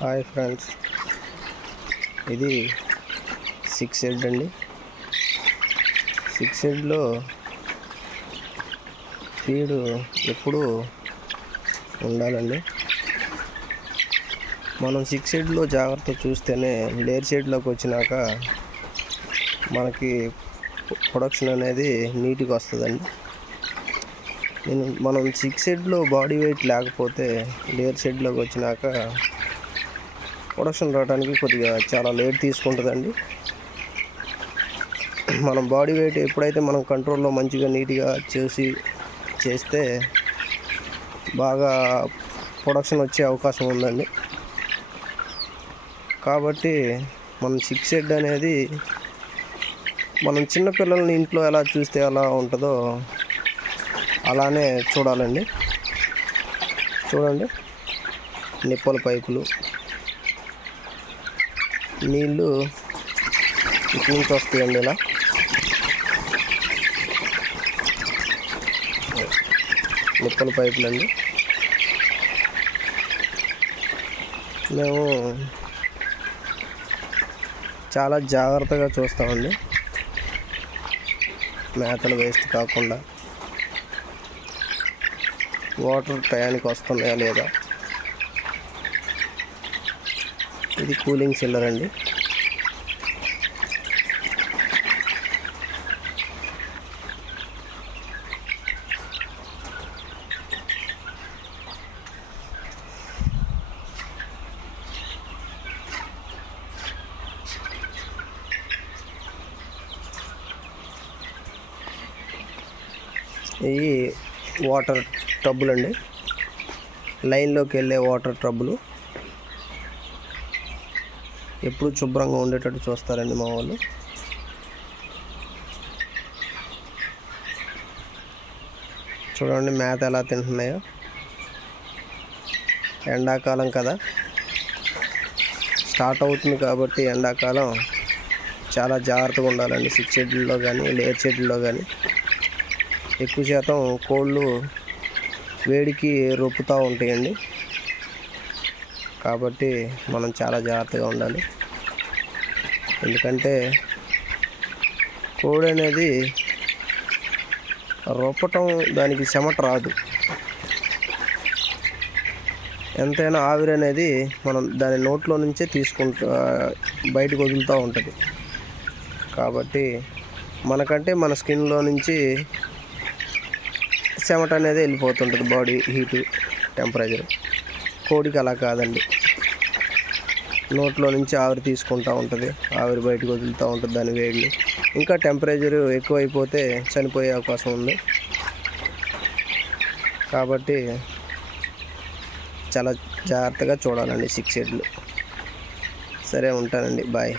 Hi friends, ఇది 6 head అండి. 6 హెడ్లో feed ఎప్పుడు ఉండాలండి. మనం 6 హెడ్లో జాగ్రత్త చూస్తేనే లేయర్ షెడ్లోకి వచ్చినాక మనకి ప్రొడక్షన్ అనేది నీట్గా వస్తుందండి. మనం 6 హెడ్లో బాడీ వెయిట్ లేకపోతే లేయర్ షెడ్లోకి వచ్చినాక ప్రొడక్షన్ రావడానికి కొద్దిగా చాలా లేట్ తీసుకుంటుందండి. మనం బాడీ వెయిట్ ఎప్పుడైతే మనం కంట్రోల్లో మంచిగా నీట్గా చేస్తే బాగా ప్రొడక్షన్ వచ్చే అవకాశం ఉందండి. కాబట్టి మనం 6 హెడ్ అనేది మనం చిన్నపిల్లల్ని ఇంట్లో ఎలా చూస్తే ఎలా ఉంటుందో అలానే చూడాలండి. చూడండి, నిప్పల పైపులు, నీళ్ళు ఇటు నుంచి వస్తాయండి. ఇలా నిప్పల పైపులు అండి. మేము చాలా జాగ్రత్తగా చూస్తామండి. మేతలు వేస్ట్ కాకుండా, వాటర్ టయానికి వస్తున్నాయా లేదా. ఇది కూలింగ్ చిల్లర్ అండి. ఇవి వాటర్ టబ్బులు అండి. లైన్లోకి వెళ్ళే వాటర్ టబ్బులు ఎప్పుడు శుభ్రంగా ఉండేటట్టు చూస్తారండి మా వాళ్ళు. చూడండి మేత ఎలా తింటున్నాయో. ఎండాకాలం కదా, స్టార్ట్ అవుతుంది కాబట్టి ఎండాకాలం చాలా జాగ్రత్తగా ఉండాలండి. 6 హెడ్లో కానీ లేయర్ షెడ్లో కానీ ఎక్కువ శాతం కోళ్ళు వేడికి రొప్పుతూ ఉంటాయండి. కాబట్టి మనం చాలా జాగ్రత్తగా ఉండాలి. ఎందుకంటే కోడి అనేది రొప్పటం, దానికి చెమట రాదు. ఎంతైనా ఆవిరి అనేది మనం దాని నోట్లో నుంచే బయటకు వదులుతూ ఉంటుంది. కాబట్టి మనకంటే మన స్కిన్లో నుంచి చెమట అనేది వెళ్ళిపోతుంటుంది, బాడీ హీటు టెంపరేచర్. కోడికి అలా కాదండి, నోట్లో నుంచి ఆవిరి తీసుకుంటూ ఉంటుంది, ఆవిరి బయటకు వదులుతూ ఉంటుంది దాని వేడిని. ఇంకా టెంపరేచర్ ఎక్కువైపోతే చనిపోయే అవకాశం ఉంది. కాబట్టి చాలా జాగ్రత్తగా చూడాలండి 6 హెడ్లు. సరే, ఉంటానండి, బాయ్.